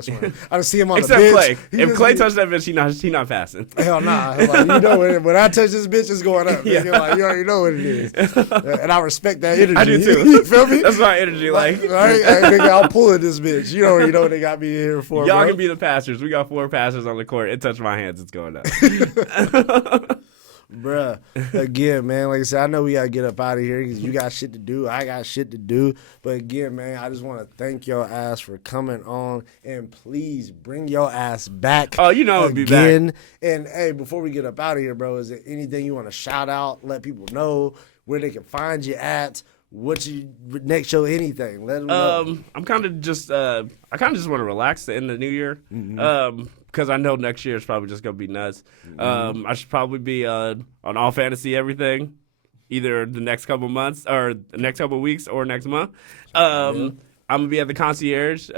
just see him on Except the bench. Clay. He If just- Clay touched that bitch, he not passing. Hell nah. Like, you know, when I touch this bitch, it's going up. Yeah. Nigga. Like, you already know what it is. And I respect that energy. I do too. You feel me? That's my energy. Like, all right, hey, nigga, I'll pull it this bitch. You already know what they got me here for, y'all bro. can be the passers. We got 4 passers on the court. It touched my hands. It's going up. Bruh, again, man, like I said, I know we got to get up out of here because you got shit to do. I got shit to do. But again, man, I just want to thank your ass for coming on. And please bring your ass back. Oh, you know I'll be again. And, hey, before we get up out of here, bro, is there anything you want to shout out, let people know where they can find you at? What you next show? Anything? Let them know. I'm kind of just I kind of just want to relax the end of the new year. Because I know next year is probably just gonna be nuts. I should probably be on All Fantasy Everything, either the next couple months or the next couple weeks or next month. I'm gonna be at the Concierge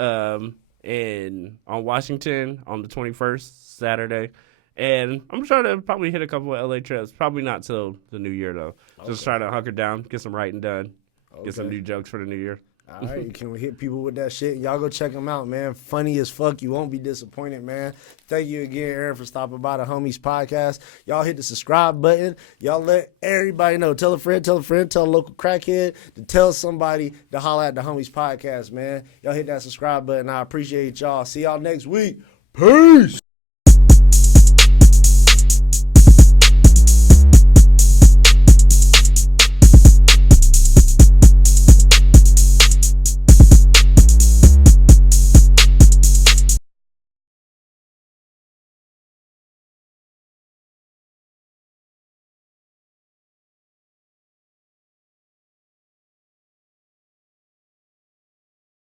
in on Washington on the 21st Saturday. And I'm trying to probably hit a couple of LA trips. Probably not till the new year though. Just trying to hunker down, get some writing done, get some new jokes for the new year. All right, can we hit people with that shit? Y'all go check them out, man. Funny as fuck. You won't be disappointed, man. Thank you again, Aaron, for stopping by the Homies Podcast. Y'all hit the subscribe button. Y'all let everybody know. Tell a friend, tell a local crackhead to tell somebody to holler at the Homies Podcast, man. Y'all hit that subscribe button. I appreciate y'all. See y'all next week. Peace.